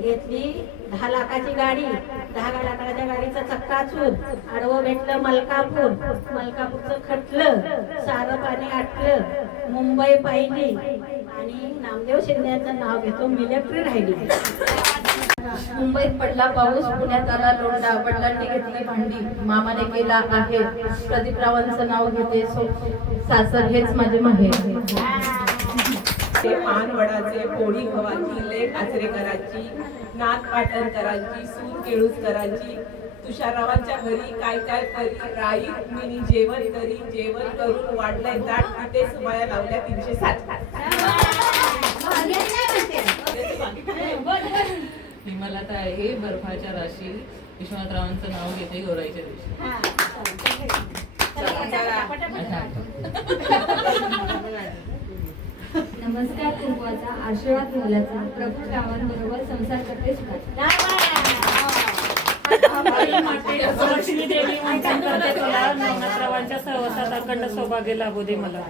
घेतली 10 लाखाची गाडी, 10 लाखाच्या गाडीचा चक्काचूर, आडवं भेटलं मलकापूर, मलकापूरचं खटलं, सारं पाणी आटलं, मुंबई पाहिली आणि नामदेव शिंदेचं नाव घेतो मिलिटरी राहिली. मुंबईत पडला पाऊस, पुण्यात आला लोंढा, वडिलांनी घेतली भांडी, मामाने केला आहे, प्रदीपरावांचं नाव घेते, सासर हेच माझे माहेर. पान वडाचे, पोळी गव्हाची, लेक आचरेकरांची, नाथ पाटणकरांची, सूर केळूसकरांची, तुषाररावांच्या घरी काय काय करी, राई रुक्मिणी जेवण करी, जेवण करून वाढलंय ताट, तिथे सुमाया लावल्या 360. हिमलता आहे, बर्फाच्या राशी, विश्वनाथरावांचं नाव घेते गोराईच्या दिवशी. नमस्कार कुंकवाचा, आशीर्वाद मोलाचा, प्रभू श्रावणबरोबर संसार करते सुखाचा. लक्ष्मी देवी म्हणतात तुला, नवनाथरावांच्या सहवासात अखंड सौभाग्य लाभू दे मला.